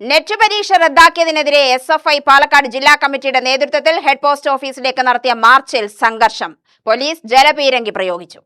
Net പരീക്ഷ റദ്ദാക്കിയതിനെതിരെ SFI Palakkad ജില്ലാ കമ്മിറ്റിയുടെ നേതൃത്വത്തിൽ ഹെഡ് പോസ്റ്റ് ഓഫീസിലേക്ക് നടത്തിയ മാർച്ചിൽ സംഘർഷം. പോലീസ് ജലപീരങ്കി പ്രയോഗിച്ചു.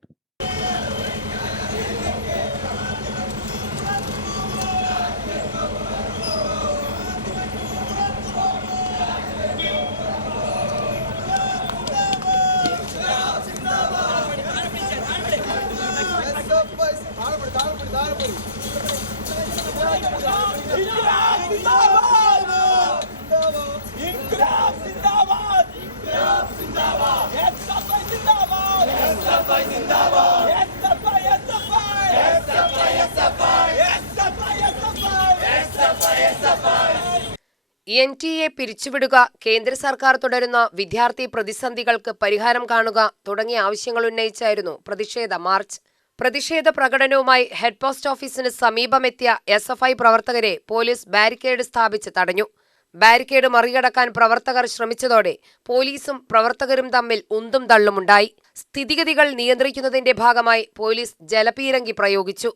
NTA പിരിച്ചുവിടുക, കേന്ദ്ര സർക്കാർ തുടരുന്ന വിദ്യാർത്ഥി പ്രതിസന്ധികൾക്ക് പരിഹാരം കാണുക തുടങ്ങിയ ആവശ്യങ്ങൾ ഉന്നയിച്ചായിരുന്നു പ്രതിഷേധ മാർച്ച്. പ്രതിഷേധ പ്രകടനവുമായി ഹെഡ് പോസ്റ്റ് ഓഫീസിന് സമീപമെത്തിയ SFI പ്രവർത്തകരെ പോലീസ് ബാരിക്കേഡ് സ്ഥാപിച്ച് തടഞ്ഞു. ബാരിക്കേഡ് മറികടക്കാൻ പ്രവർത്തകർ ശ്രമിച്ചതോടെ പോലീസും പ്രവർത്തകരും തമ്മിൽ ഉന്തും തള്ളുമുണ്ടായി. സ്ഥിതിഗതികൾ നിയന്ത്രിക്കുന്നതിന്റെ ഭാഗമായി പോലീസ് ജലപീരങ്കി പ്രയോഗിച്ചു.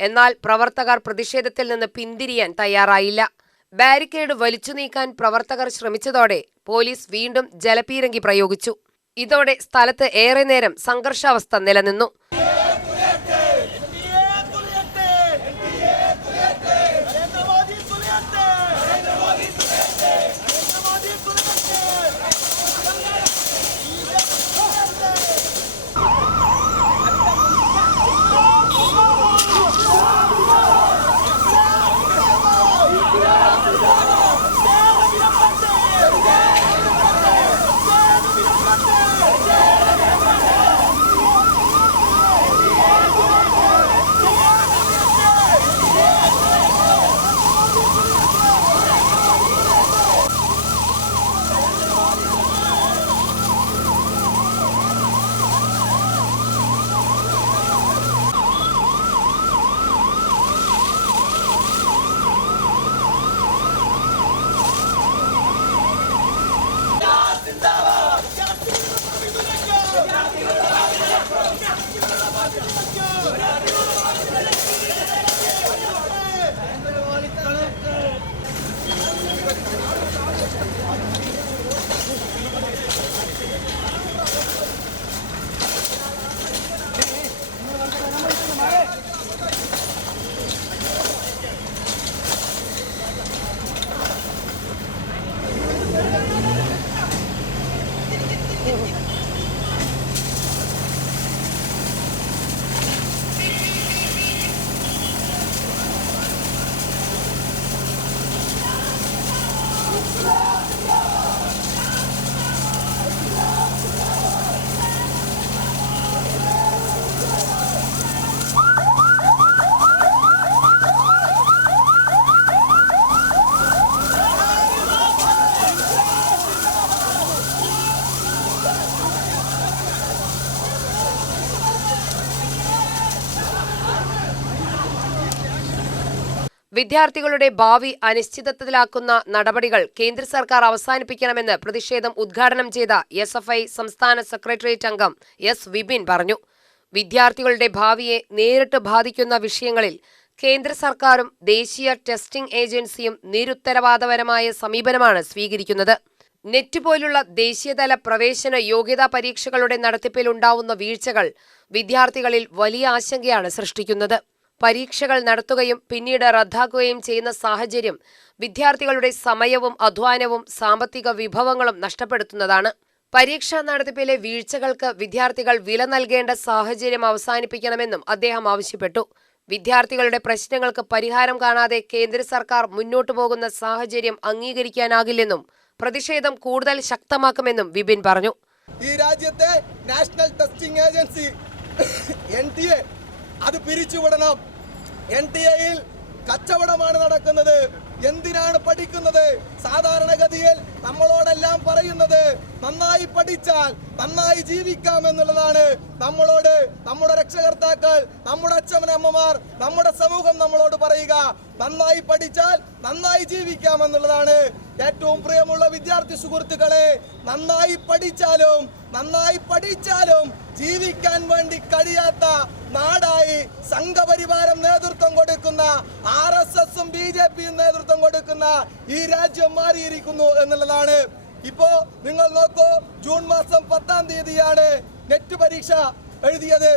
എന്നാൽ പ്രവർത്തകർ പ്രതിഷേധത്തിൽ നിന്ന് പിന്തിരിയാൻ തയ്യാറായില്ല. ബാരിക്കേഡ് വലിച്ചു നീക്കാൻ പ്രവർത്തകർ ശ്രമിച്ചതോടെ പോലീസ് വീണ്ടും ജലപീരങ്കി പ്രയോഗിച്ചു. ഇതോടെ സ്ഥലത്ത് ഏറെ നേരം സംഘർഷാവസ്ഥ നിലനിന്നു. വിദ്യാർത്ഥികളുടെ ഭാവി അനിശ്ചിതത്വത്തിലാക്കുന്ന നടപടികൾ കേന്ദ്ര സർക്കാർ അവസാനിപ്പിക്കണമെന്ന് പ്രതിഷേധം ഉദ്ഘാടനം ചെയ്ത SFI സംസ്ഥാന സെക്രട്ടേറിയറ്റ് അംഗം S. വിപിൻ പറഞ്ഞു. വിദ്യാർത്ഥികളുടെ ഭാവിയെ നേരിട്ട് ബാധിക്കുന്ന വിഷയങ്ങളിൽ കേന്ദ്ര സർക്കാരും ദേശീയ ടെസ്റ്റിംഗ് ഏജൻസിയും നിരുത്തരവാദപരമായ സമീപനമാണ് സ്വീകരിക്കുന്നത്. നെറ്റ് പോലുള്ള ദേശീയതല പ്രവേശന യോഗ്യതാ പരീക്ഷകളുടെ നടത്തിപ്പിൽ ഉണ്ടാവുന്ന വീഴ്ചകൾ വിദ്യാർത്ഥികളിൽ വലിയ ആശങ്കയാണ് സൃഷ്ടിക്കുന്നത്. പരീക്ഷകൾ നടത്തുകയും പിന്നീട് റദ്ദാക്കുകയും ചെയ്യുന്ന സാഹചര്യം വിദ്യാർത്ഥികളുടെ സമയവും അധ്വാനവും സാമ്പത്തിക വിഭവങ്ങളും നഷ്ടപ്പെടുത്തുന്നതാണ്. പരീക്ഷാ നടത്തിപ്പിലെ വീഴ്ചകൾക്ക് വിദ്യാർത്ഥികൾ വില നൽകേണ്ട സാഹചര്യം അവസാനിപ്പിക്കണമെന്നും അദ്ദേഹം ആവശ്യപ്പെട്ടു. വിദ്യാർത്ഥികളുടെ പ്രശ്നങ്ങൾക്ക് പരിഹാരം കാണാതെ കേന്ദ്ര സർക്കാർ മുന്നോട്ടു പോകുന്ന സാഹചര്യം അംഗീകരിക്കാനാകില്ലെന്നും പ്രതിഷേധം കൂടുതൽ ശക്തമാക്കുമെന്നും വിപിൻ പറഞ്ഞു. ഈ രാജ്യത്തെ നാഷണൽ ടെസ്റ്റിംഗ് ഏജൻസി NTA അത് പിരിച്ചുവിടണം. NTAയിൽ കച്ചവടമാണ് നടക്കുന്നത്. എന്തിനാണ് പഠിക്കുന്നത്? സാധാരണഗതിയിൽ നമ്മളോടെല്ലാം പറയുന്നത് നന്നായി പഠിച്ചാൽ നന്നായി ജീവിക്കാം എന്നുള്ളതാണ്. നമ്മളോട് നമ്മുടെ രക്ഷകർത്താക്കൾ, നമ്മുടെ അച്ഛനമ്മമാർ, നമ്മുടെ സമൂഹം നമ്മളോട് പറയുക നന്നായി പഠിച്ചാൽ നന്നായി ജീവിക്കാം എന്നുള്ളതാണ്. ഏറ്റവും പ്രിയമുള്ള വിദ്യാർത്ഥി സുഹൃത്തുക്കളെ, നന്നായി പഠിച്ചാലും ജീവിക്കാൻ വേണ്ടി കഴിയാത്ത നാടായി സംഘപരിവാരം നേതൃത്വം കൊടുക്കുന്ന RSSും BJPയും നേതൃത്വം കൊടുക്കുന്ന ഈ രാജ്യം മാറിയിരിക്കുന്നു എന്നുള്ളതാണ്. ഇപ്പോ നിങ്ങൾ നോക്കൂ, ജൂൺ മാസം 10-ാം തീയതിയാണ് നെറ്റ് പരീക്ഷ എഴുതിയത്.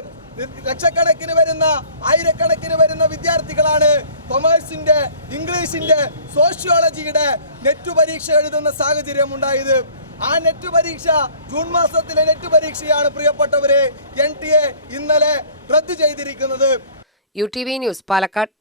ലക്ഷക്കണക്കിന് വരുന്ന ആയിരക്കണക്കിന് വരുന്ന വിദ്യാർത്ഥികളാണ് കൊമേഴ്സിന്റെ, ഇംഗ്ലീഷിന്റെ, സോഷ്യോളജിയുടെ നെറ്റ് പരീക്ഷ എഴുതുന്ന സാഹചര്യം ഉണ്ടായത്. ആ നെറ്റ് പരീക്ഷ, ജൂൺ മാസത്തിലെ നെറ്റ് പരീക്ഷയാണ് പ്രിയപ്പെട്ടവരെ NTA ഇന്നലെ റദ്ദു ചെയ്തിരിക്കുന്നത്. UTV news, Palakkad.